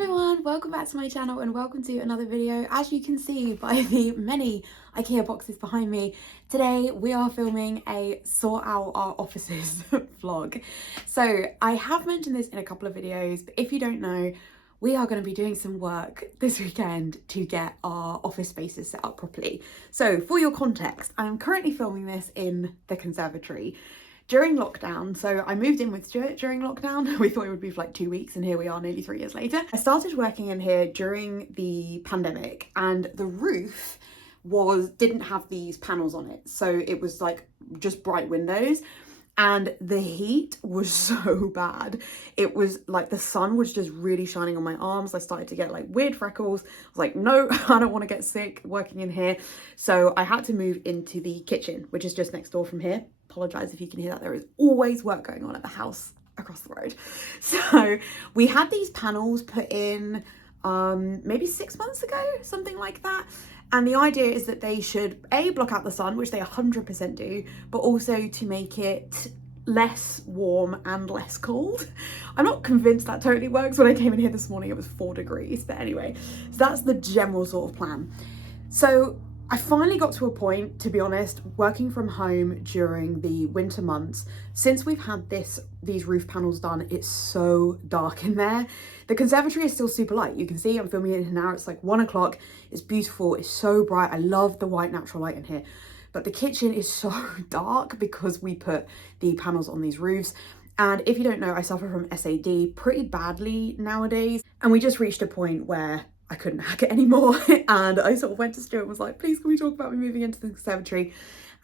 everyone, welcome back to my channel and welcome to another video. As you can see by the many IKEA boxes behind me, today we are filming a sort out our offices vlog. So I have mentioned this in a couple of videos, but if you don't know, we are going to be doing some work this weekend to get our office spaces set up properly. So for your context, I'm currently filming this in the conservatory during lockdown. So I moved in with Stuart during lockdown. We thought it would be for like 2 weeks and here we are nearly 3 years later. I started working in here during the pandemic and the roof didn't have these panels on it. So it was like just bright windows. And the heat was so bad. It was like the sun was just really shining on my arms. I started to get like weird freckles. I was like, no, I don't want to get sick working in here. So I had to move into the kitchen, which is just next door from here. Apologise if you can hear that. There is always work going on at the house across the road. So we had these panels put in maybe 6 months ago, something like that. And the idea is that they should block out the sun, which they 100% do, but also to make it less warm and less cold. I'm not convinced that totally works. When I came in here this morning, it was 4 degrees. But anyway, so that's the general sort of plan. So I finally got to a point, to be honest, working from home during the winter months. Since we've had these roof panels done, it's so dark in there. The conservatory is still super light. You can see I'm filming it now. It's like 1 o'clock. It's beautiful. It's so bright. I love the white natural light in here. But the kitchen is so dark because we put the panels on these roofs. And if you don't know, I suffer from SAD pretty badly nowadays. And we just reached a point where I couldn't hack it anymore. And I sort of went to Stuart and was like, please, can we talk about me moving into the conservatory?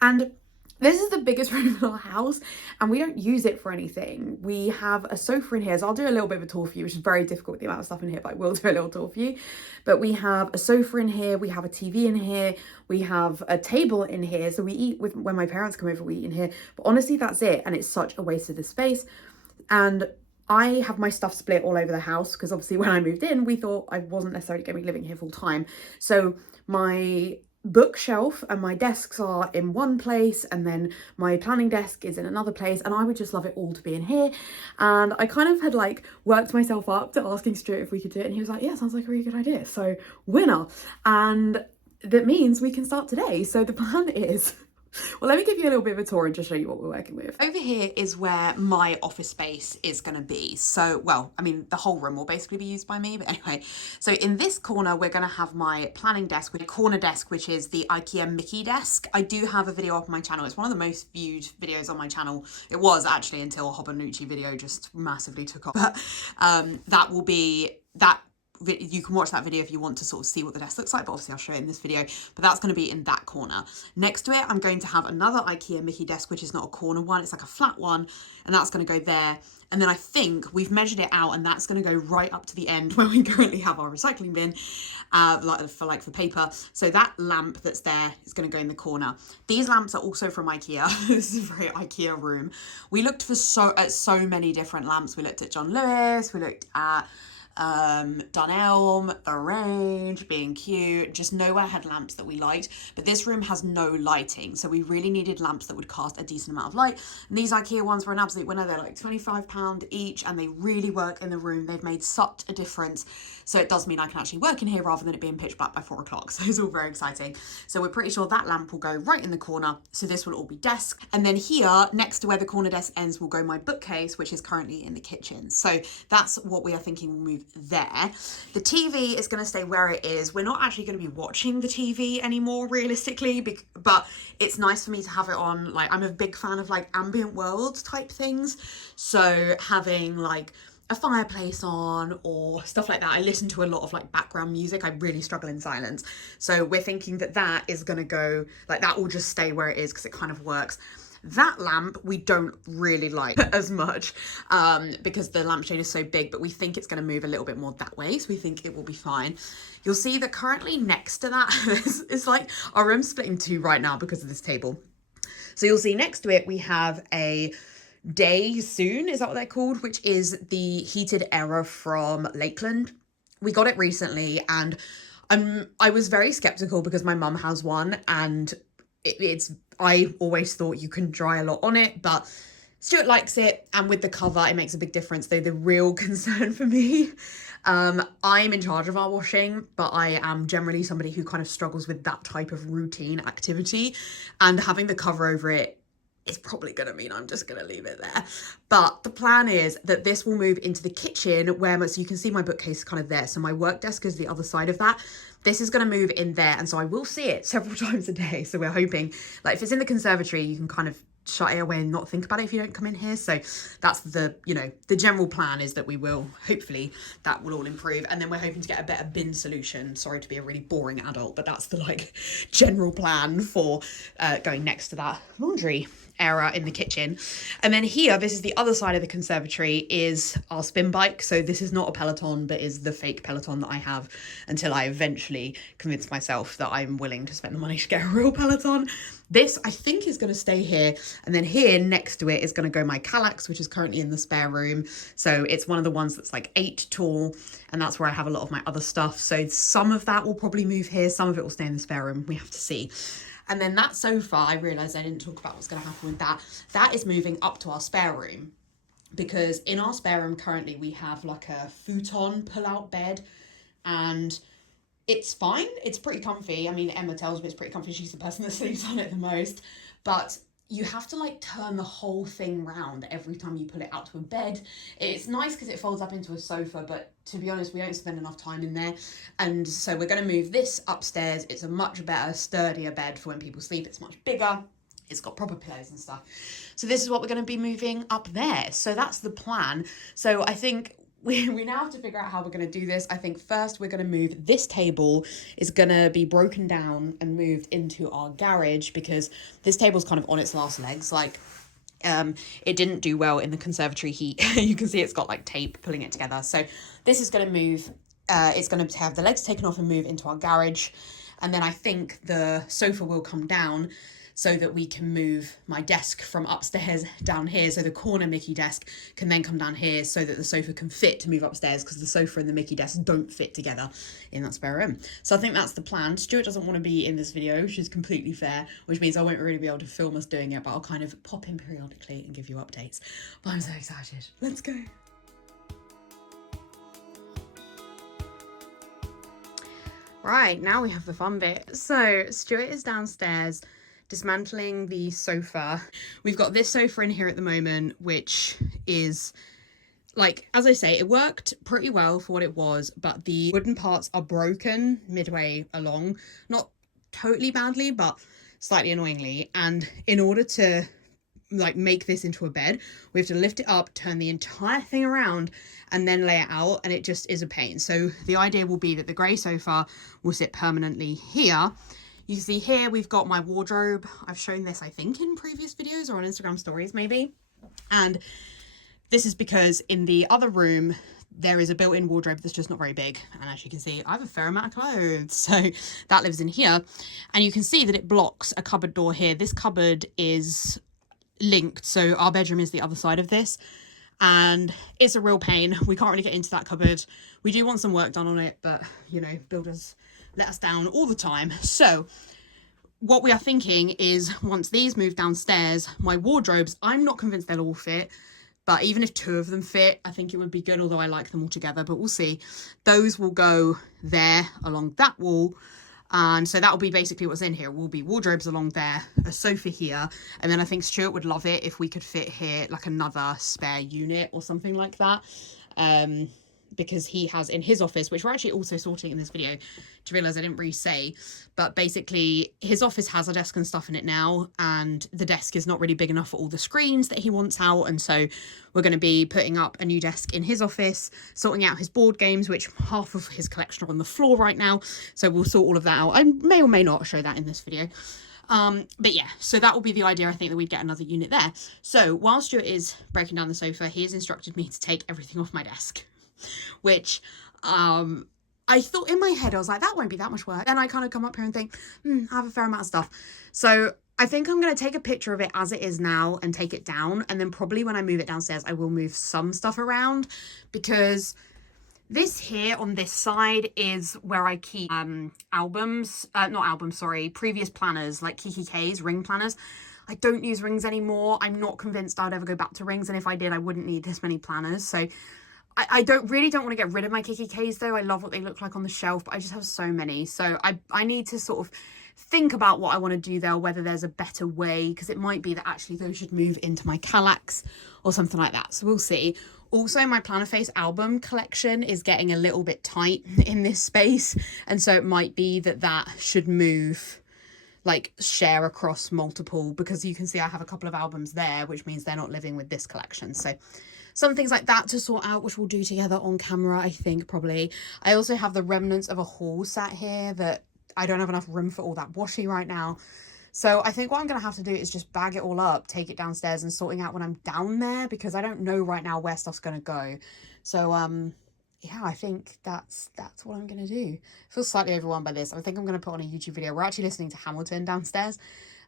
And this is the biggest room in our house and we don't use it for anything. We have a sofa in here. So I'll do a little bit of a tour for you, which is very difficult with the amount of stuff in here, but I will do a little tour for you. But we have a sofa in here. We have a TV in here. We have a table in here. So we eat when my parents come over, we eat in here. But honestly, that's it. And it's such a waste of the space. And I have my stuff split all over the house because obviously when I moved in, we thought I wasn't necessarily going to be living here full time. So my bookshelf and my desks are in one place and then my planning desk is in another place, and I would just love it all to be in here. And I kind of had like worked myself up to asking Stuart if we could do it, and he was like, yeah, sounds like a really good idea. So winner. And that means we can start today. So the plan is, well, let me give you a little bit of a tour and just show you what we're working with. Over here is where my office space is going to be. So, well, I mean, the whole room will basically be used by me. But anyway, so in this corner, we're going to have my planning desk with a corner desk, which is the IKEA Micke Desk. I do have a video up on my channel. It's one of the most viewed videos on my channel. It was actually until a Hobanucci video just massively took off. But that will be that. You can watch that video if you want to sort of see what the desk looks like, but obviously I'll show it in this video. But that's going to be in that corner. Next to it, I'm going to have another IKEA Micke Desk, which is not a corner one, it's like a flat one, and that's going to go there. And then I think we've measured it out, and that's going to go right up to the end where we currently have our recycling bin, for paper. So that lamp that's there is going to go in the corner. These lamps are also from IKEA. This is a very IKEA room. We looked for so many different lamps. We looked at John Lewis. We looked at Dunelm, The Range, B&Q, just nowhere had lamps that we liked. But this room has no lighting, so we really needed lamps that would cast a decent amount of light. And these IKEA ones were an absolute winner. They're like £25 each and they really work in the room. They've made such a difference. So it does mean I can actually work in here rather than it being pitch black by 4 o'clock. So it's all very exciting. So we're pretty sure that lamp will go right in the corner. So this will all be desk. And then here, next to where the corner desk ends, will go my bookcase, which is currently in the kitchen. So that's what we are thinking will move there. The TV is going to stay where it is. We're not actually going to be watching the TV anymore, realistically, but it's nice for me to have it on. Like, I'm a big fan of like ambient world type things. So having like a fireplace on or stuff like that. I listen to a lot of like background music. I really struggle in silence. So we're thinking that that is going to go, like that will just stay where it is because it kind of works. That lamp we don't really like as much because the lampshade is so big, but we think it's going to move a little bit more that way. So we think it will be fine. You'll see that currently next to that, it's like our room's split in two right now because of this table. So you'll see next to it, we have a Day Soon, is that what they're called? Which is the heated era from Lakeland. We got it recently and I was very skeptical because my mum has one and I always thought you can dry a lot on it, but Stuart likes it, and with the cover it makes a big difference. Though the real concern for me, I'm in charge of our washing, but I am generally somebody who kind of struggles with that type of routine activity, and having the cover over it is probably going to mean I'm just going to leave it there. But the plan is that this will move into the kitchen, where, so you can see my bookcase kind of there, so my work desk is the other side of that. This is going to move in there, and so I will see it several times a day. So we're hoping, like, if it's in the conservatory, you can kind of shut it away and not think about it if you don't come in here. So that's the, you know, the general plan is that we will, hopefully that will all improve. And then we're hoping to get a better bin solution. Sorry to be a really boring adult, but that's the like general plan for going next to that laundry area in the kitchen. And then here, this is the other side of the conservatory, is our spin bike. So this is not a Peloton, but is the fake Peloton that I have until I eventually convince myself that I'm willing to spend the money to get a real Peloton. This, I think, is going to stay here. And then here next to it is going to go my Kallax, which is currently in the spare room. So it's one of the ones that's like 8 tall. And that's where I have a lot of my other stuff. So some of that will probably move here. Some of it will stay in the spare room. We have to see. And then that sofa, I realised I didn't talk about what's going to happen with that. That is moving up to our spare room. Because in our spare room currently, we have like a futon pull-out bed. And it's fine. It's pretty comfy. I mean, Emma tells me it's pretty comfy. She's the person that sleeps on it the most. But you have to like turn the whole thing round every time you put it out to a bed. It's nice because it folds up into a sofa, but to be honest, we don't spend enough time in there. And so we're going to move this upstairs. It's a much better, sturdier bed for when people sleep. It's much bigger. It's got proper pillows and stuff. So this is what we're going to be moving up there. So that's the plan. So I think we now have to figure out how we're going to do this. I think first we're going to move this table is going to be broken down and moved into our garage, because this table's kind of on its last legs. Like, it didn't do well in the conservatory heat. You can see it's got like tape pulling it together. So this is going to move, it's going to have the legs taken off and move into our garage. And then I think the sofa will come down so that we can move my desk from upstairs down here. So the corner Micke desk can then come down here so that the sofa can fit to move upstairs, because the sofa and the Micke desk don't fit together in that spare room. So I think that's the plan. Stuart doesn't want to be in this video, which is completely fair, which means I won't really be able to film us doing it, but I'll kind of pop in periodically and give you updates. But I'm so excited. Let's go. Right, now we have the fun bit. So Stuart is downstairs dismantling the sofa. We've got this sofa in here at the moment, which is, like, as I say, it worked pretty well for what it was, but the wooden parts are broken midway along. Not totally badly, but slightly annoyingly. And in order to like make this into a bed, we have to lift it up, turn the entire thing around, and then lay it out, and it just is a pain. So the idea will be that the grey sofa will sit permanently here. You see here we've got my wardrobe. I've shown this, I think, in previous videos or on Instagram stories maybe. And this is because in the other room, there is a built-in wardrobe that's just not very big. And as you can see, I have a fair amount of clothes. So that lives in here. And you can see that it blocks a cupboard door here. This cupboard is linked. So our bedroom is the other side of this. And it's a real pain. We can't really get into that cupboard. We do want some work done on it, but, you know, builders let us down all the time. So what we are thinking is, once these move downstairs, my wardrobes, I'm not convinced they'll all fit, but even if 2 of them fit, I think it would be good, although I like them all together, but we'll see. Those will go there along that wall. And so that will be basically what's in here. Will be wardrobes along there, a sofa here, and then I think Stuart would love it if we could fit here like another spare unit or something like that. Because he has in his office, which we're actually also sorting in this video, to realise I didn't really say, but basically his office has a desk and stuff in it now, and the desk is not really big enough for all the screens that he wants out, and so we're going to be putting up a new desk in his office, sorting out his board games, which half of his collection are on the floor right now, so we'll sort all of that out. I may or may not show that in this video. But yeah, so that will be the idea. I think that we'd get another unit there. So while Stuart is breaking down the sofa, he has instructed me to take everything off my desk, which I thought in my head, I was like, that won't be that much work. Then I kind of come up here and think, I have a fair amount of stuff. So I think I'm going to take a picture of it as it is now and take it down. And then probably when I move it downstairs, I will move some stuff around, because this here on this side is where I keep previous planners, like Kiki K's ring planners. I don't use rings anymore. I'm not convinced I'd ever go back to rings, and if I did, I wouldn't need this many planners. So I don't want to get rid of my KKKs though. I love what they look like on the shelf, but I just have so many. So I need to sort of think about what I want to do there, whether there's a better way, because it might be that actually those should move into my Kallax or something like that. So we'll see. Also, my Planner Face album collection is getting a little bit tight in this space. And so it might be that that should move, like share across multiple, because you can see I have a couple of albums there, which means they're not living with this collection. So some things like that to sort out, which we'll do together on camera, I think, probably. I also have the remnants of a haul sat here that I don't have enough room for all that washi right now. So I think what I'm going to have to do is just bag it all up, take it downstairs and sorting out when I'm down there, because I don't know right now where stuff's going to go. So, yeah, I think that's what I'm going to do. I feel slightly overwhelmed by this. I think I'm going to put on a YouTube video. We're actually listening to Hamilton downstairs,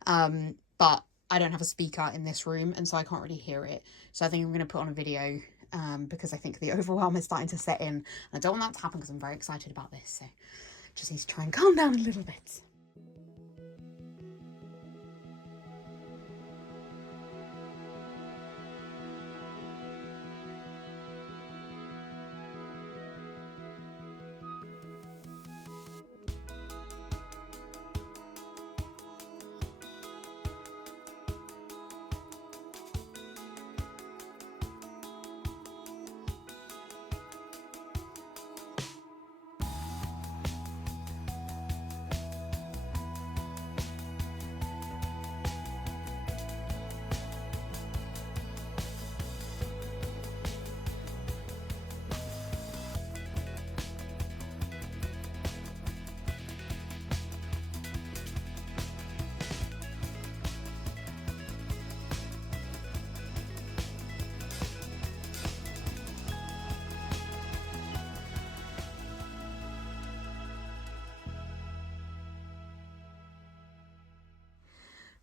but I don't have a speaker in this room, and so I can't really hear it. So I think I'm going to put on a video because I think the overwhelm is starting to set in. And I don't want that to happen because I'm very excited about this. So just need to try and calm down a little bit.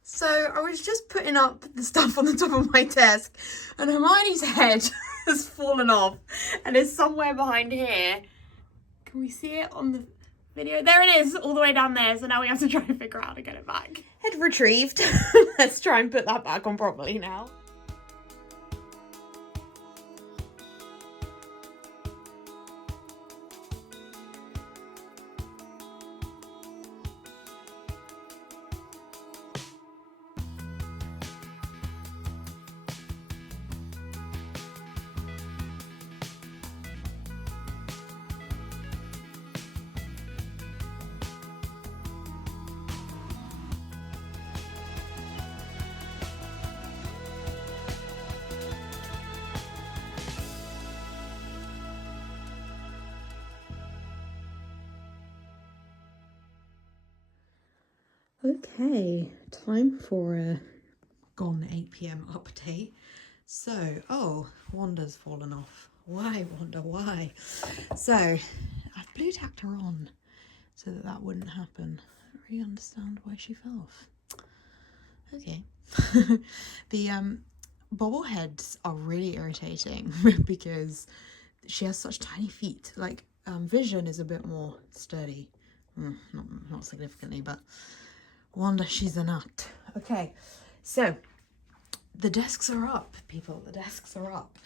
So I was just putting up the stuff on the top of my desk and Hermione's head has fallen off and is somewhere behind here. Can we see it on the video? There it is, all the way down there. So now we have to try and figure out how to get it back. Head retrieved. Let's try and put that back on properly now. Okay, time for a gone 8 p.m. update. So, oh, Wanda's fallen off. Why, Wanda, why? So, I've blue tacked her on so that that wouldn't happen. I don't really understand why she fell off. Okay. The bobble heads are really irritating because she has such tiny feet. Like, Vision is a bit more sturdy. Not significantly, but Wanda, she's a nut. Okay, so the desks are up, people. The desks are up.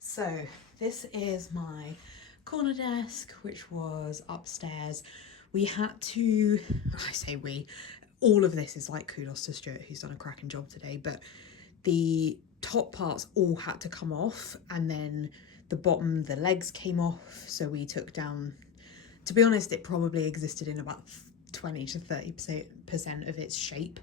So this is my corner desk, which was upstairs. We had to, I say we, all of this is like kudos to Stuart, who's done a cracking job today, but the top parts all had to come off, and then the bottom, the legs came off. So we took down, to be honest, it probably existed in about 20 to 30% of its shape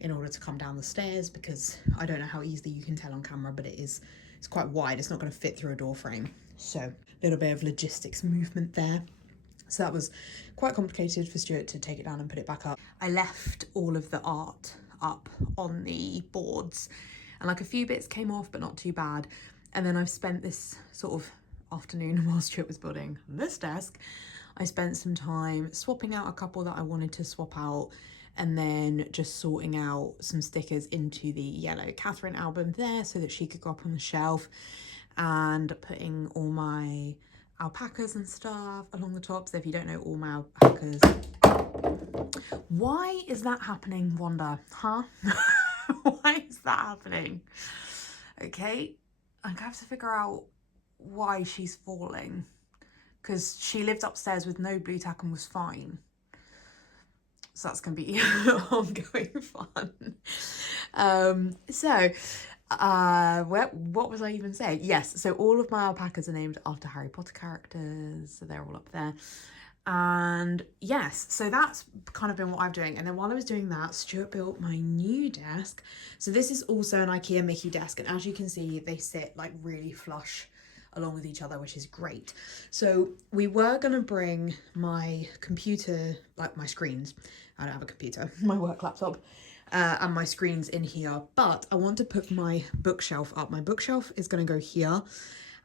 in order to come down the stairs, because I don't know how easily you can tell on camera, but it's quite wide. It's not going to fit through a door frame. So a little bit of logistics movement there. So that was quite complicated for Stuart to take it down and put it back up. I left all of the art up on the boards, and like a few bits came off, but not too bad. And then I've spent this sort of afternoon while Stuart was building this desk, I spent some time swapping out a couple that I wanted to swap out, and then just sorting out some stickers into the yellow Catherine album there so that she could go up on the shelf, and putting all my alpacas and stuff along the top. So if you don't know all my alpacas, why is that happening, Wanda? Huh? Why is that happening? Okay, I'm gonna have to figure out why she's falling, because she lived upstairs with no blue tack and was fine. So that's gonna be ongoing fun. What was I even saying? Yes, so all of my alpacas are named after Harry Potter characters, so they're all up there. And yes, so that's kind of been what I'm doing. And then while I was doing that, Stuart built my new desk. So this is also an IKEA Micke Desk, and as you can see, they sit like really flush along with each other, which is great. So we were gonna bring my computer, like my screens, I don't have a computer, my work laptop, and my screens in here, but I want to put my bookshelf up. My bookshelf is gonna go here,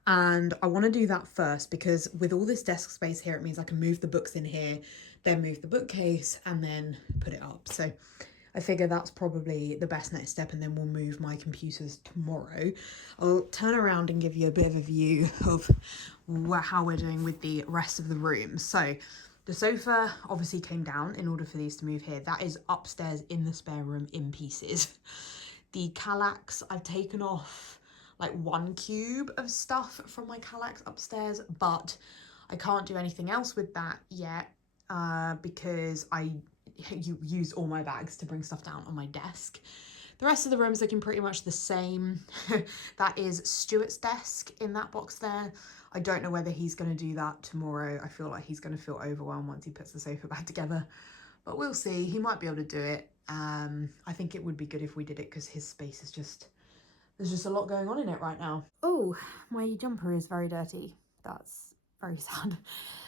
and I want to do that first because with all this desk space here, it means I can move the books in here, then move the bookcase, and then put it up. So I figure that's probably the best next step, and then we'll move my computers tomorrow. I'll turn around and give you a bit of a view of how we're doing with the rest of the room. So the sofa obviously came down in order for these to move here. That is upstairs in the spare room in pieces. The Kallax, I've taken off like 1 cube of stuff from my Kallax upstairs, but I can't do anything else with that yet because I used all my bags to bring stuff down on my desk. The rest of the room is looking pretty much the same. That is Stuart's desk in that box there. I don't know whether he's going to do that tomorrow. I feel like he's going to feel overwhelmed once he puts the sofa back together, but we'll see. He might be able to do it. I think it would be good if we did it because his space is just, there's just a lot going on in it right now. Oh, my jumper is very dirty. That's very sad.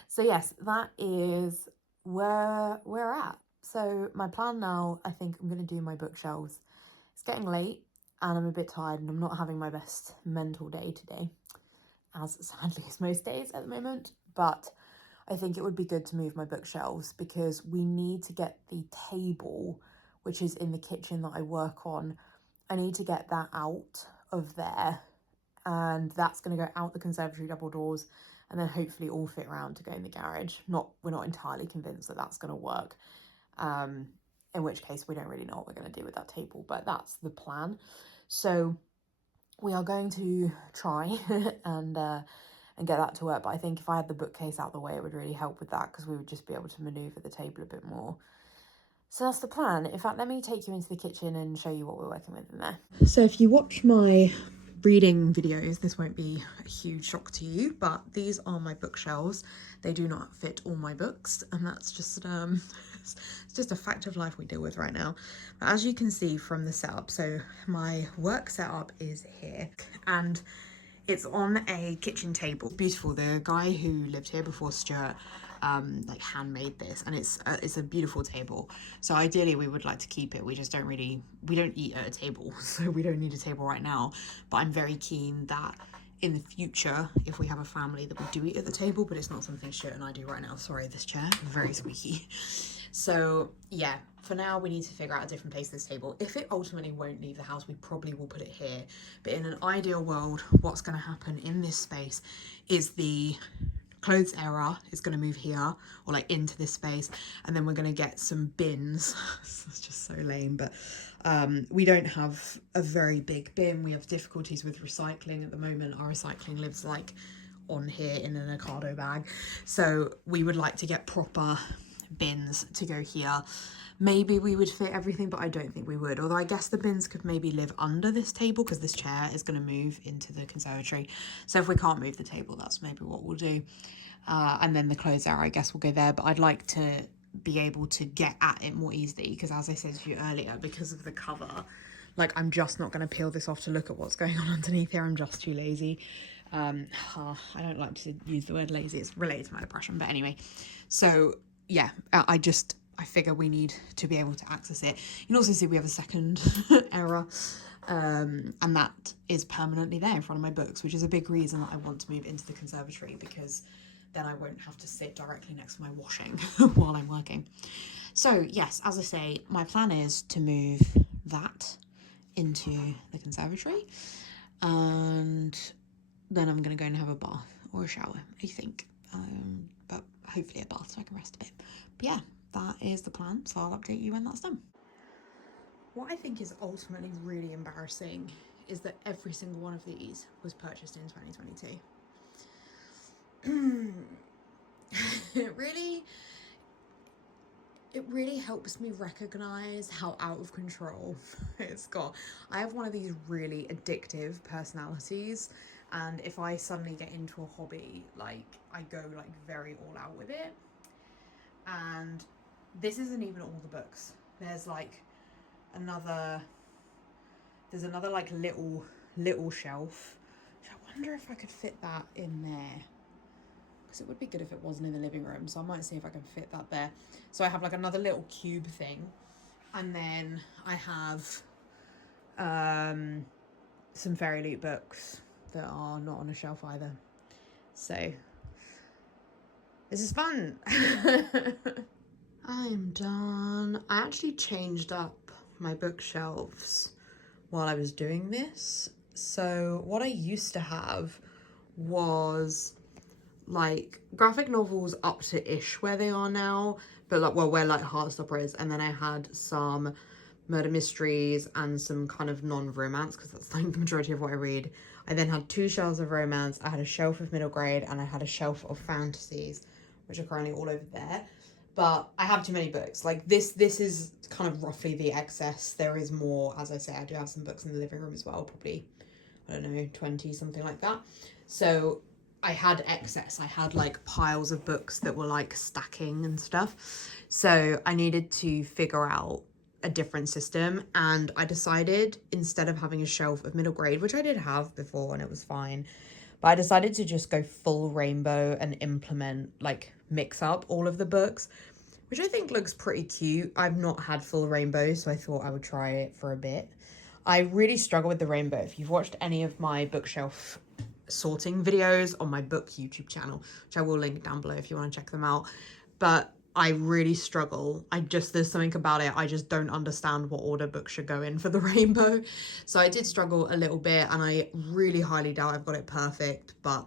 So yes, that is where we're at. So my plan now, I think I'm going to do my bookshelves. It's getting late and I'm a bit tired and I'm not having my best mental day today, as sadly as most days at the moment. But I think it would be good to move my bookshelves because we need to get the table, which is in the kitchen that I work on. I need to get that out of there, and that's going to go out the conservatory double doors and then hopefully all fit around to go in the garage. We're not entirely convinced that that's going to work, in which case we don't really know what we're going to do with that table, but that's the plan. So we are going to try and get that to work, but I think if I had the bookcase out of the way, it would really help with that because we would just be able to maneuver the table a bit more. So that's the plan. In fact, let me take you into the kitchen and show you what we're working with in there. So if you watch my reading videos, this won't be a huge shock to you, but these are my bookshelves. They do not fit all my books, and that's just it's just a fact of life we deal with right now. But as you can see from the setup, so my work setup is here, and it's on a kitchen table. Beautiful. The guy who lived here before Stuart like handmade this, and it's a beautiful table. So ideally we would like to keep it. We just don't eat at a table, so we don't need a table right now. But I'm very keen that in the future, if we have a family, that we do eat at the table, but it's not something Stuart and I do right now. Sorry, this chair, very squeaky. So yeah, for now we need to figure out a different place for this table. If it ultimately won't leave the house, we probably will put it here. But in an ideal world, what's going to happen in this space is the clothes area is going to move here, or like into this space, and then we're going to get some bins. It's just so lame, but we don't have a very big bin. We have difficulties with recycling at the moment. Our recycling lives like on here in an Ocado bag, so we would like to get proper bins to go here. Maybe we would fit everything, but I don't think we would, although I guess the bins could maybe live under this table because this chair is going to move into the conservatory. So if we can't move the table, that's maybe what we'll do. And then the clothes area, I guess, will go there, but I'd like to be able to get at it more easily because, as I said to you earlier, because of the cover, like I'm just not going to peel this off to look at what's going on underneath here. I'm just too lazy. I don't like to use the word lazy, it's related to my depression, but anyway. So yeah, I figure we need to be able to access it. You can also see we have a second error, and that is permanently there in front of my books, which is a big reason that I want to move into the conservatory, because then I won't have to sit directly next to my washing while I'm working. So yes, as I say, my plan is to move that into the conservatory, and then I'm going to go and have a bath or a shower, I think, but hopefully a bath so I can rest a bit. But yeah, that is the plan, so I'll update you when that's done. What I think is ultimately really embarrassing is that every single one of these was purchased in 2022. It really helps me recognize how out of control it's got. I have one of these really addictive personalities, and if I suddenly get into a hobby, like, I go like very all out with it. And this isn't even all the books. There's another like little shelf. I wonder if I could fit that in there, because it would be good if it wasn't in the living room, so I might see if I can fit that there. So I have like another little cube thing, and then I have some Fairy Loot books that are not on a shelf either. So this is fun. I'm done. I actually changed up my bookshelves while I was doing this. So what I used to have was like graphic novels up to ish where they are now, but like, well, where like Heartstopper is, and then I had some murder mysteries and some kind of non-romance, because that's like the majority of what I read. I then had 2 shelves of romance, I had a shelf of middle grade, and I had a shelf of fantasies, which are currently all over there. But I have too many books. Like this is kind of roughly the excess. There is more, as I say, I do have some books in the living room as well, probably, I don't know, 20, something like that. So I had excess. I had like piles of books that were like stacking and stuff. So I needed to figure out a different system, and I decided, instead of having a shelf of middle grade, which I did have before and it was fine, but I decided to just go full rainbow and implement, like, mix up all of the books, which I think looks pretty cute. I've not had full rainbow, so I thought I would try it for a bit. I really struggle with the rainbow. If you've watched any of my bookshelf sorting videos on my book YouTube channel, which I will link down below if you want to check them out, but I really struggle. There's something about it. I just don't understand what order books should go in for the rainbow. So I did struggle a little bit, and I really highly doubt I've got it perfect, but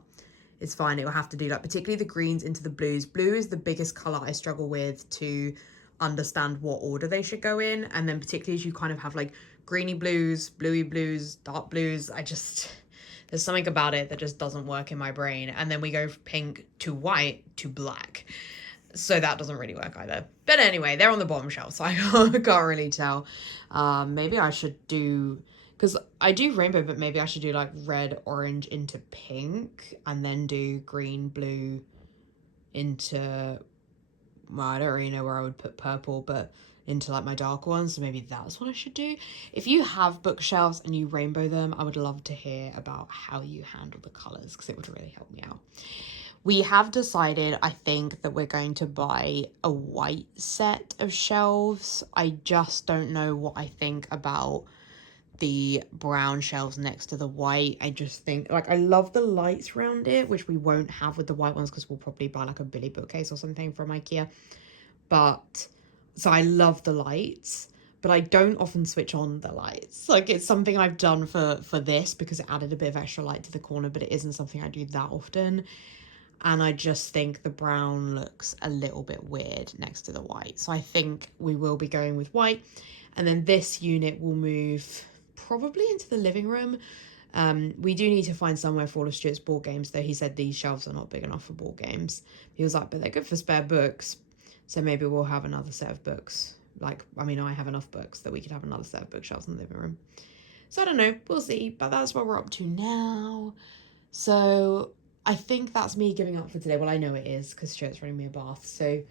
it's fine. It will have to do that, particularly the greens into the blues. Blue is the biggest color I struggle with to understand what order they should go in. And then particularly as you kind of have like greeny blues, bluey blues, dark blues, there's something about it that just doesn't work in my brain. And then we go from pink to white to black. So that doesn't really work either. But anyway, they're on the bottom shelf, so I can't really tell. Maybe I should do, because I do rainbow, but maybe I should do like red, orange into pink, and then do green, blue into, well, I don't really know where I would put purple, but into like my dark ones. So maybe that's what I should do. If you have bookshelves and you rainbow them, I would love to hear about how you handle the colors, because it would really help me out. We have decided, I think, that we're going to buy a white set of shelves. I just don't know what I think about the brown shelves next to the white. I just think, like, I love the lights around it, which we won't have with the white ones, because we'll probably buy like a Billy bookcase or something from IKEA. But, so I love the lights, but I don't often switch on the lights. Like, it's something I've done for this because it added a bit of extra light to the corner, but it isn't something I do that often. And I just think the brown looks a little bit weird next to the white. So I think we will be going with white. And then this unit will move probably into the living room. We do need to find somewhere for all of Stuart's board games, though he said these shelves are not big enough for board games. He was like, but they're good for spare books. So maybe we'll have another set of books. Like, I mean, I have enough books that we could have another set of bookshelves in the living room. So I don't know, we'll see. But that's what we're up to now. So I think that's me giving up for today. Well, I know it is, because Stuart's running me a bath. So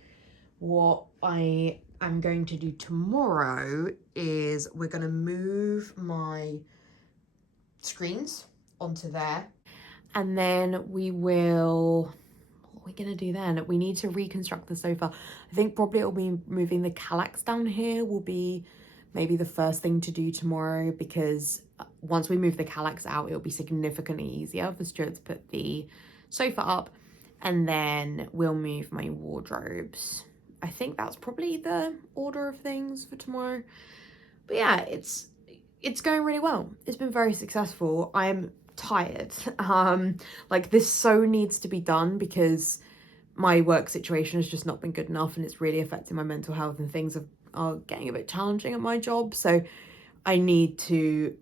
what I am going to do tomorrow is we're going to move my screens onto there. And then we will, what are we going to do then? We need to reconstruct the sofa. I think probably it'll be moving the Kallax down here will be maybe the first thing to do tomorrow, because once we move the Kallax out, it'll be significantly easier for Stuart to put the sofa up, and then we'll move my wardrobes. I think that's probably the order of things for tomorrow. But yeah, it's going really well. It's been very successful. I'm tired. Like, this so needs to be done, because my work situation has just not been good enough, and it's really affecting my mental health, and things have are getting a bit challenging at my job. So I need to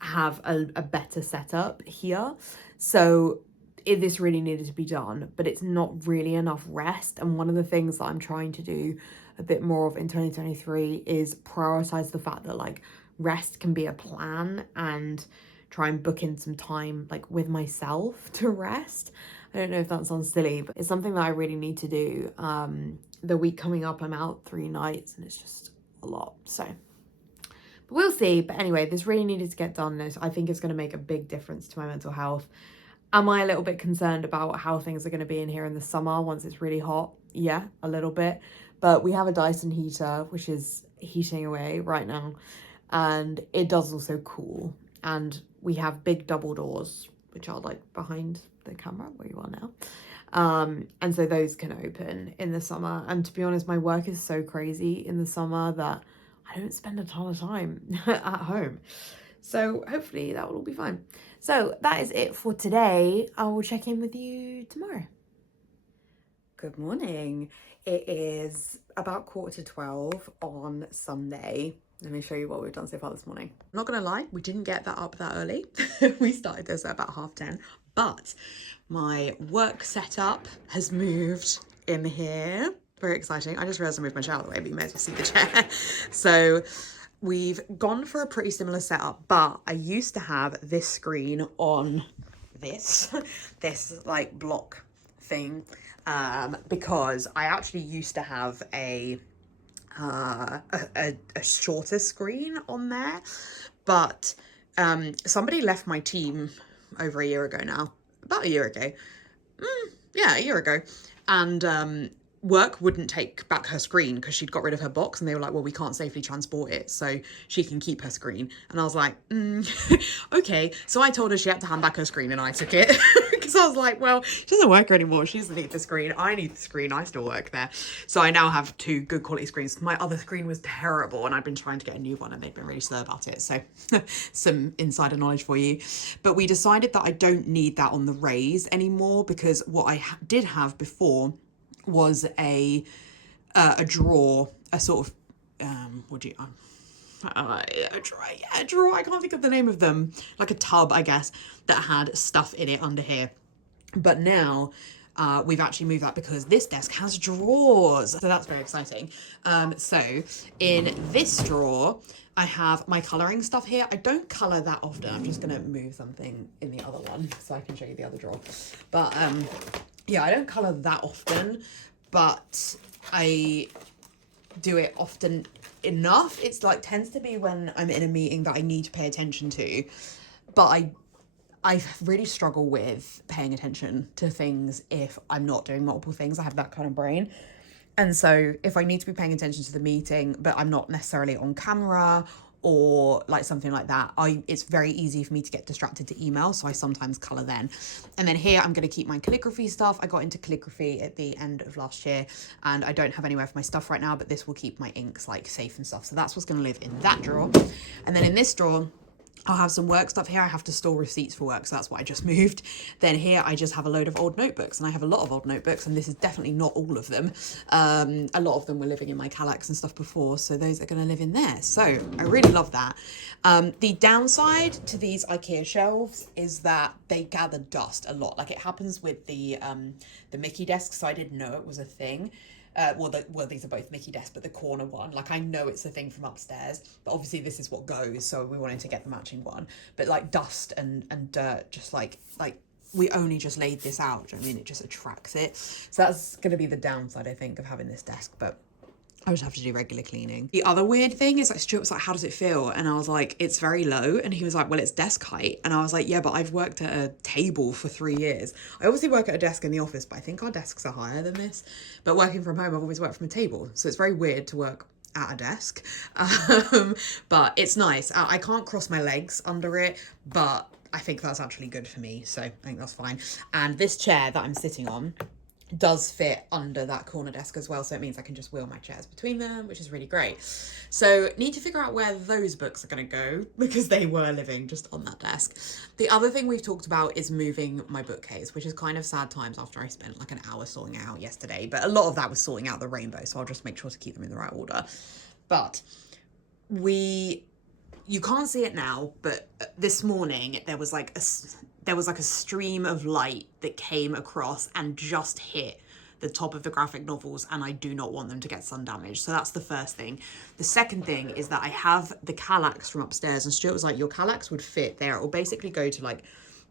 have a better setup here. So this really needed to be done, but it's not really enough rest. And one of the things that I'm trying to do a bit more of in 2023 is prioritize the fact that like rest can be a plan, and try and book in some time like with myself to rest. I don't know if that sounds silly, but it's something that I really need to do. The week coming up, I'm out 3 nights and it's just a lot. So but we'll see. But anyway, this really needed to get done. I think it's going to make a big difference to my mental health. Am I a little bit concerned about how things are going to be in here in the summer once it's really hot? Yeah, a little bit. But we have a Dyson heater, which is heating away right now. And it does also cool. And we have big double doors, which are like behind the camera where you are now. And so those can open in the summer. And to be honest, my work is so crazy in the summer that I don't spend a ton of time at home. So hopefully that will all be fine. So that is it for today. I will check in with you tomorrow. Good morning. It is about 11:45 on Sunday. Let me show you what we've done so far this morning. I'm not gonna lie, we didn't get that up that early. We started this at about 10:30, but my work setup has moved in here. Very exciting. I just realized I moved my chair out of the way, but you may as well see the chair. So we've gone for a pretty similar setup, but I used to have this screen on this like block thing, because I actually used to have a shorter screen on there, but somebody left my team over a year ago now, about a year ago. Yeah, a year ago. And work wouldn't take back her screen because she'd got rid of her box, and they were like, well, we can't safely transport it, so she can keep her screen. And I was like, okay. So I told her she had to hand back her screen, and I took it because I was like, well, she doesn't work here anymore. She doesn't need the screen. I need the screen. I still work there. So I now have 2 good quality screens. My other screen was terrible, and I've been trying to get a new one, and they've been really slow about it. So some insider knowledge for you. But we decided that I don't need that on the raise anymore, because what I did have before was a drawer, a sort of a drawer, I can't think of the name of them, like a tub, I guess, that had stuff in it under here. But now we've actually moved that because this desk has drawers, so that's very exciting. So in this drawer I have my colouring stuff here. I don't colour that often. I'm just gonna move something in the other one so I can show you the other drawer. But yeah, I don't colour that often, but I do it often enough. It's like tends to be when I'm in a meeting that I need to pay attention to, but I really struggle with paying attention to things if I'm not doing multiple things. I have that kind of brain. And so if I need to be paying attention to the meeting, but I'm not necessarily on camera or like something like that, it's very easy for me to get distracted to email, so I sometimes colour then. And then here I'm going to keep my calligraphy stuff. I got into calligraphy at the end of last year, and I don't have anywhere for my stuff right now, but this will keep my inks like safe and stuff. So that's what's going to live in that drawer. And then in this drawer I'll have some work stuff here. I have to store receipts for work, so that's what I just moved. Then here I just have a load of old notebooks, and I have a lot of old notebooks, and this is definitely not all of them. A lot of them were living in my Kallax and stuff before, so those are going to live in there. So I really love that. The downside to these IKEA shelves is that they gather dust a lot. Like it happens with the Micke Desk, so I didn't know it was a thing. Well, these are both Micke Desk, but the corner one, like I know it's a thing from upstairs, but obviously this is what goes, so we wanted to get the matching one. But like dust and dirt, just like we only just laid this out. Do you know what I mean? It just attracts it. So that's going to be the downside, I think, of having this desk, but I would have to do regular cleaning. The other weird thing is like Stuart was like, how does it feel? And I was like, it's very low. And he was like, well, it's desk height. And I was like, yeah, but I've worked at a table for 3 years. I obviously work at a desk in the office, but I think our desks are higher than this. But working from home, I've always worked from a table. So it's very weird to work at a desk. But it's nice. I can't cross my legs under it, but I think that's actually good for me. So I think that's fine. And this chair that I'm sitting on does fit under that corner desk as well, so it means I can just wheel my chairs between them, which is really great. So need to figure out where those books are going to go, because they were living just on that desk. The other thing we've talked about is moving my bookcase, which is kind of sad times after I spent like an hour sorting it out yesterday, but a lot of that was sorting out the rainbow, so I'll just make sure to keep them in the right order. But you can't see it now, but this morning there was like a stream of light that came across and just hit the top of the graphic novels, and I do not want them to get sun damage. So that's the first thing. The second thing is that I have the Kallax from upstairs, and Stuart was like, your Kallax would fit there. It will basically go to like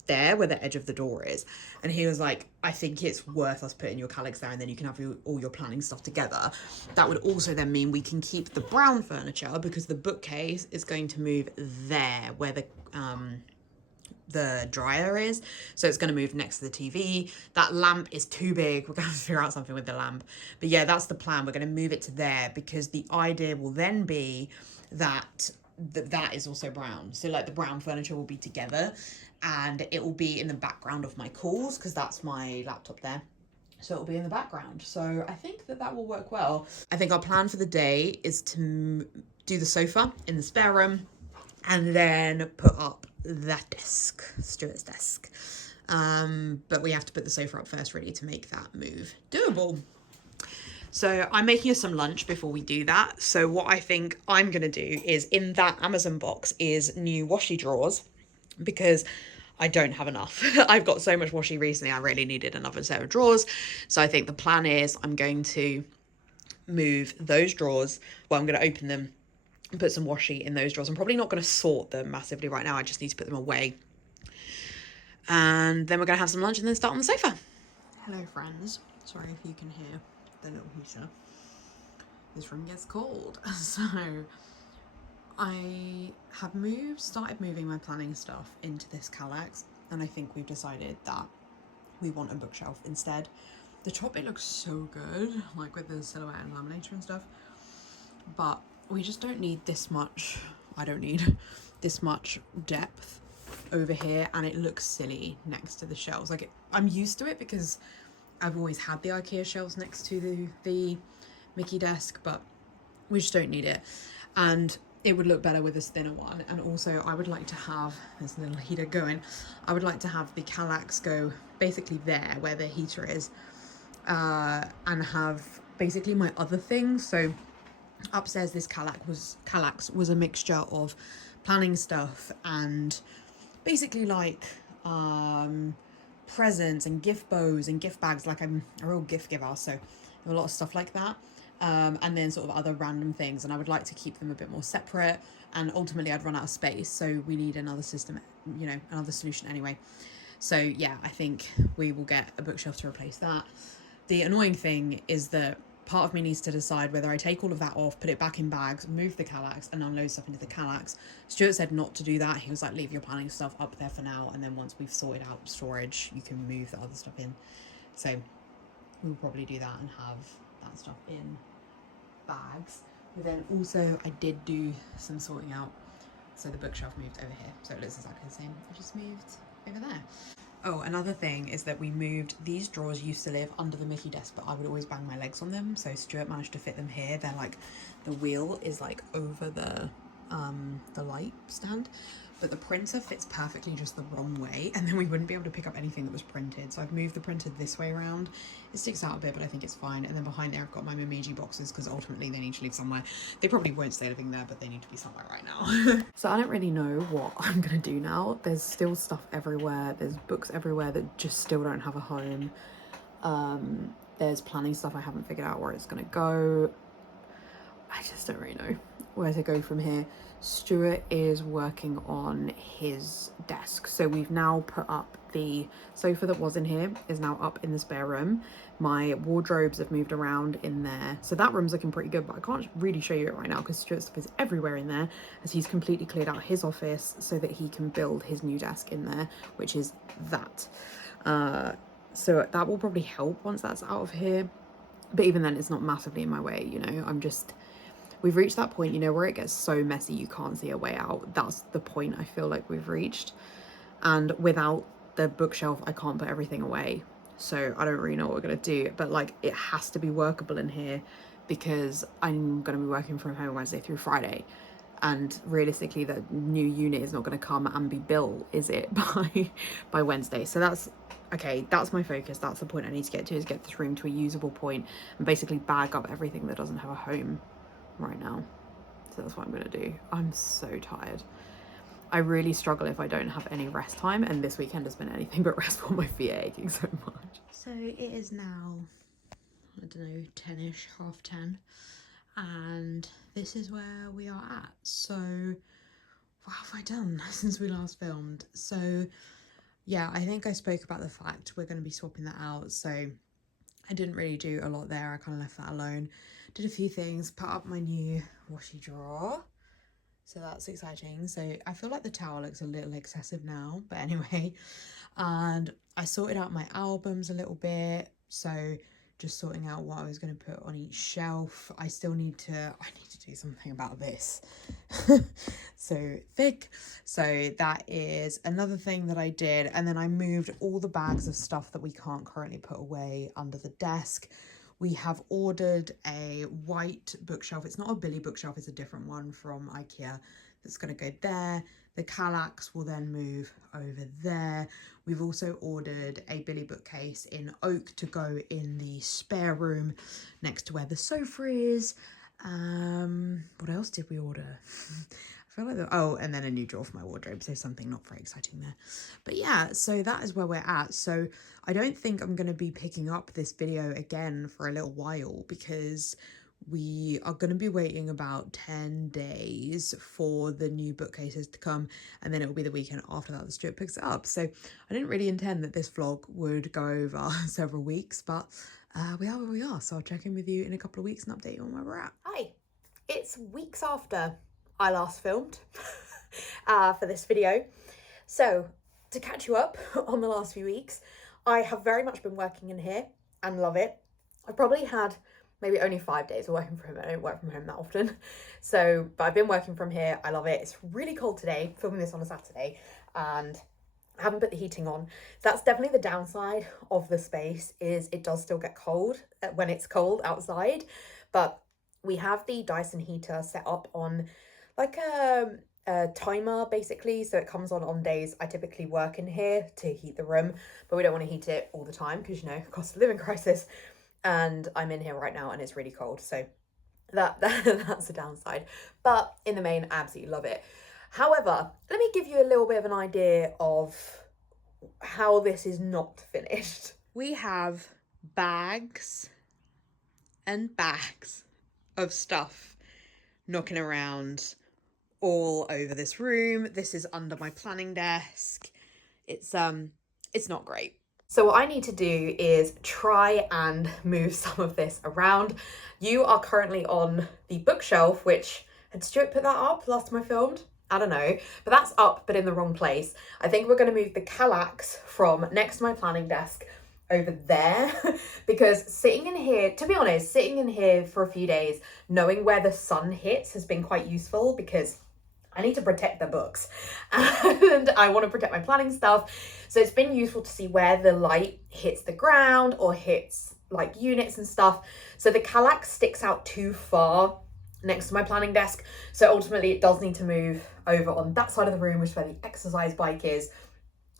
there where the edge of the door is. And he was like, I think it's worth us putting your Kallax there, and then you can have all your planning stuff together. That would also then mean we can keep the brown furniture, because the bookcase is going to move there where the dryer is, so it's going to move next to the TV. That lamp is too big, we're going to have to figure out something with the lamp, but yeah, that's the plan. We're going to move it to there, because the idea will then be that that is also brown, so like the brown furniture will be together, and it will be in the background of my calls, because that's my laptop there, so it'll be in the background. So I think that will work well. I think our plan for the day is to do the sofa in the spare room, and then put up that desk, Stuart's desk. But we have to put the sofa up first, really, to make that move doable. So I'm making us some lunch before we do that. So what I think I'm going to do is, in that Amazon box is new washi drawers, because I don't have enough. I've got so much washi recently, I really needed another set of drawers. So I think the plan is I'm going to move those drawers. Well, I'm going to open them and put some washi in those drawers. I'm probably not going to sort them massively right now. I just need to put them away. And then we're going to have some lunch and then start on the sofa. Hello, friends. Sorry if you can hear the little heater. This room gets cold. So I have started moving my planning stuff into this Kallax, and I think we've decided that we want a bookshelf instead. The top bit looks so good, like with the silhouette and laminator and stuff, but we just don't need this much. I don't need this much depth over here, and it looks silly next to the shelves. Like, I'm used to it because I've always had the IKEA shelves next to the Micke Desk, but we just don't need it. And it would look better with this thinner one. And also I would like to have this little heater going. I would like to have the Kallax go basically there where the heater is, and have basically my other things. So upstairs, this Kallax was a mixture of planning stuff and basically like presents and gift bows and gift bags. Like, I'm a real gift giver, so a lot of stuff like that, and then sort of other random things, and I would like to keep them a bit more separate, and ultimately I'd run out of space, so we need another system, you know, another solution anyway. So yeah, I think we will get a bookshelf to replace that. The annoying thing is that part of me needs to decide whether I take all of that off, put it back in bags, move the Kallax, and unload stuff into the Kallax. Stuart said not to do that. He was like, leave your planning stuff up there for now, and then once we've sorted out storage, you can move the other stuff in. So we'll probably do that and have that stuff in bags. But then also I did do some sorting out, so the bookshelf moved over here, so it looks exactly the same. I just moved over there. Oh, another thing is that we moved, these drawers used to live under the Micke Desk, but I would always bang my legs on them, so Stuart managed to fit them here. They're like, the wheel is like over the light stand, but the printer fits perfectly just the wrong way, and then we wouldn't be able to pick up anything that was printed. So I've moved the printer this way around. It sticks out a bit, but I think it's fine. And then behind there I've got my Momiji boxes, because ultimately they need to live somewhere. They probably won't stay living there, but they need to be somewhere right now. So I don't really know what I'm gonna do now. There's still stuff everywhere. There's books everywhere that just still don't have a home. There's planning stuff I haven't figured out where it's gonna go. I just don't really know where to go from here. Stuart is working on his desk, so we've now put up the sofa that was in here is now up in the spare room. My wardrobes have moved around in there, so that room's looking pretty good, but I can't really show you it right now because Stuart's stuff is everywhere in there, as he's completely cleared out his office so that he can build his new desk in there, which is that. So that will probably help once that's out of here, but even then it's not massively in my way, you know. We've reached that point, you know, where it gets so messy you can't see a way out. That's the point I feel like we've reached. And without the bookshelf, I can't put everything away. So I don't really know what we're going to do. But, like, it has to be workable in here because I'm going to be working from home Wednesday through Friday. And realistically, the new unit is not going to come and be built, is it, by Wednesday. So that's, okay, that's my focus. That's the point I need to get to, is get this room to a usable point and basically bag up everything that doesn't have a home right now. So that's what I'm gonna do. I'm so tired. I really struggle if I don't have any rest time, and this weekend has been anything but restful. My feet are aching so much. So it is now, I don't know, 10ish, half 10, and this is where we are at. So what have I done since we last filmed? So yeah, I think I spoke about the fact we're going to be swapping that out, so I didn't really do a lot there. I kind of left that alone. Did a few things, put up my new washi drawer, so that's exciting. So I feel like the towel looks a little excessive now, but anyway. And I sorted out my albums a little bit, so just sorting out what I was going to put on each shelf. I need to do something about this. So thick. So that is another thing that I did. And then I moved all the bags of stuff that we can't currently put away under the desk. We have ordered a white bookshelf. It's not a Billy bookshelf, it's a different one from IKEA that's going to go there. The Kallax will then move over there. We've also ordered a Billy bookcase in oak to go in the spare room next to where the sofa is. What else did we order? I feel like oh, and then a new drawer for my wardrobe, so something not very exciting there. But yeah, so that is where we're at. So I don't think I'm going to be picking up this video again for a little while, because we are going to be waiting about 10 days for the new bookcases to come, and then it will be the weekend after that Stuart picks it up. So I didn't really intend that this vlog would go over several weeks, but we are where we are. So I'll check in with you in a couple of weeks and update you on where we're at. Hi, it's weeks after I last filmed for this video. So to catch you up on the last few weeks, I have very much been working in here and love it. I've probably had maybe only 5 days of working from home. I don't work from home that often. So, but I've been working from here. I love it. It's really cold today, filming this on a Saturday, and I haven't put the heating on. That's definitely the downside of the space, is it does still get cold when it's cold outside. But we have the Dyson heater set up on like a timer basically, so it comes on days I typically work in here to heat the room, but we don't want to heat it all the time because, you know, cost of living crisis. And I'm in here right now and it's really cold, so that's the downside. But in the main, I absolutely love it. However, let me give you a little bit of an idea of how this is not finished. We have bags and bags of stuff knocking around all over this room. This is under my planning desk. It's not great. So what I need to do is try and move some of this around. You are currently on the bookshelf, which, had Stuart put that up last time I filmed? I don't know, but that's up, but in the wrong place. I think we're going to move the Kallax from next to my planning desk over there, because sitting in here, to be honest, sitting in here for a few days, knowing where the sun hits has been quite useful, because I need to protect the books and I want to protect my planning stuff. So it's been useful to see where the light hits the ground or hits like units and stuff. So the Kallax sticks out too far next to my planning desk. So ultimately it does need to move over on that side of the room, which is where the exercise bike is,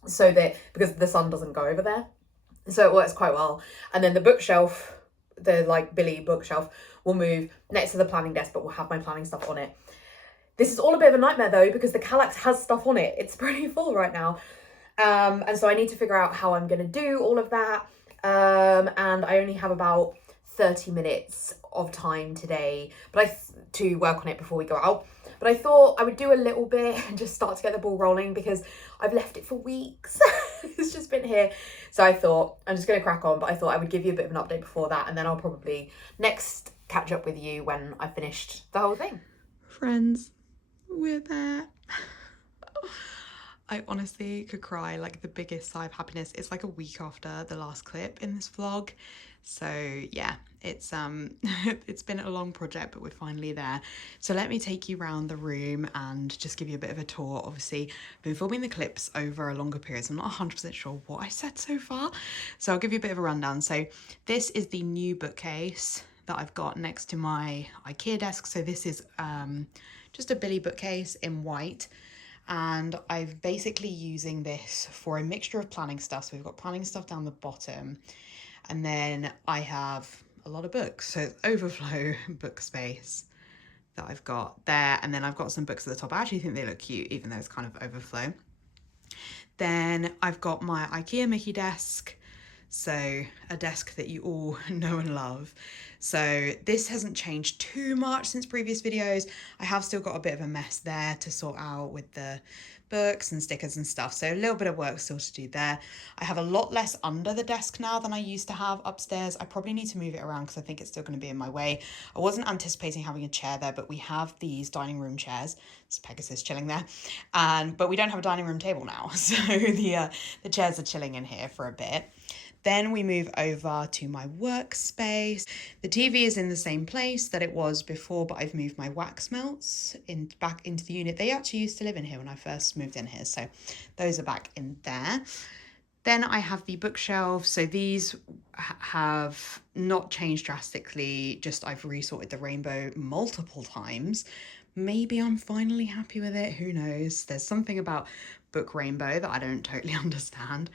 so that, because the sun doesn't go over there. So it works quite well. And then the bookshelf, the like Billy bookshelf, will move next to the planning desk, but we'll have my planning stuff on it. This is all a bit of a nightmare though, because the Kallax has stuff on it. It's pretty full right now. And so I need to figure out how I'm going to do all of that. And I only have about 30 minutes of time today to work on it before we go out. But I thought I would do a little bit and just start to get the ball rolling, because I've left it for weeks. It's just been here. So I thought I'm just going to crack on, but I thought I would give you a bit of an update before that. And then I'll probably next catch up with you when I finished the whole thing. Friends, we're there. I honestly could cry, like the biggest sigh of happiness. It's like a week after the last clip in this vlog. So yeah, it's it's been a long project, but we're finally there. So let me take you around the room and just give you a bit of a tour. Obviously, I've been filming the clips over a longer period, so I'm not 100% sure what I said so far. So I'll give you a bit of a rundown. So this is the new bookcase that I've got next to my IKEA desk. So this is just a Billy bookcase in white. And I'm basically using this for a mixture of planning stuff. So we've got planning stuff down the bottom, and then I have a lot of books. So it's overflow book space. that I've got there. And then I've got some books at the top. I actually think they look cute, even though it's kind of overflow. Then I've got my IKEA Micke Desk. So a desk that you all know and love. So this hasn't changed too much since previous videos. I have still got a bit of a mess there to sort out with the books and stickers and stuff. So a little bit of work still to do there. I have a lot less under the desk now than I used to have upstairs. I probably need to move it around because I think it's still going to be in my way. I wasn't anticipating having a chair there, but we have these dining room chairs. It's Pegasus chilling there. But we don't have a dining room table now. So the chairs are chilling in here for a bit. Then we move over to my workspace. The TV is in the same place that it was before, but I've moved my wax melts back into the unit. They actually used to live in here when I first moved in here, so those are back in there. Then I have the bookshelves. So these have not changed drastically, just I've resorted the rainbow multiple times. Maybe I'm finally happy with it, who knows? There's something about book rainbow that I don't totally understand.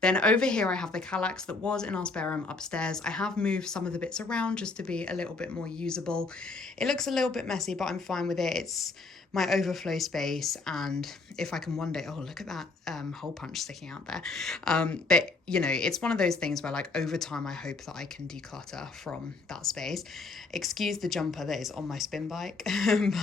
Then over here I have the Kallax that was in our spare room upstairs. I have moved some of the bits around just to be a little bit more usable. It looks a little bit messy, but I'm fine with it. It's my overflow space, and if I can one day, oh, look at that hole punch sticking out there. But you know, it's one of those things where like over time I hope that I can declutter from that space. Excuse the jumper that is on my spin bike,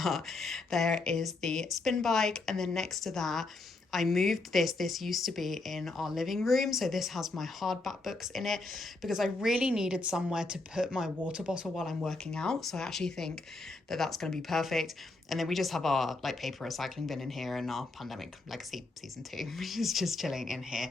but there is the spin bike, and then next to that I moved this. This used to be in our living room, so this has my hardback books in it because I really needed somewhere to put my water bottle while I'm working out. So I actually think that that's going to be perfect. And then we just have our like paper recycling bin in here and our Pandemic Legacy season 2, which is just chilling in here.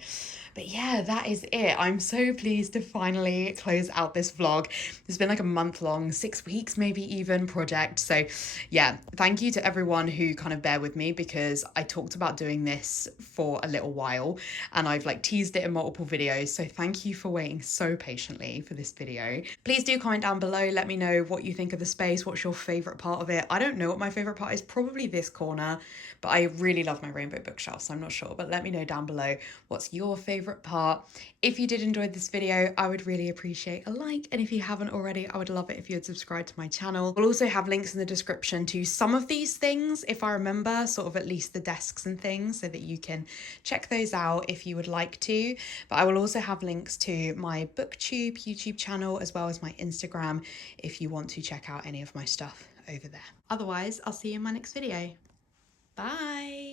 But yeah, that is it. I'm so pleased to finally close out this vlog. It's been like a month long, 6 weeks maybe even project. So yeah, thank you to everyone who kind of bear with me because I talked about doing this for a little while and I've like teased it in multiple videos. So thank you for waiting so patiently for this video. Please do comment down below. Let me know what you think of the space. What's your favorite part of it? I don't know what my favorite part is, probably this corner, but I really love my rainbow bookshelf, so I'm not sure, but let me know down below what's your favorite part. If you did enjoy this video, I would really appreciate a like, and if you haven't already, I would love it if you would subscribe to my channel. We'll also have links in the description to some of these things, if I remember, sort of at least the desks and things, so that you can check those out if you would like to. But I will also have links to my BookTube YouTube channel as well as my Instagram if you want to check out any of my stuff over there. Otherwise, I'll see you in my next video. Bye!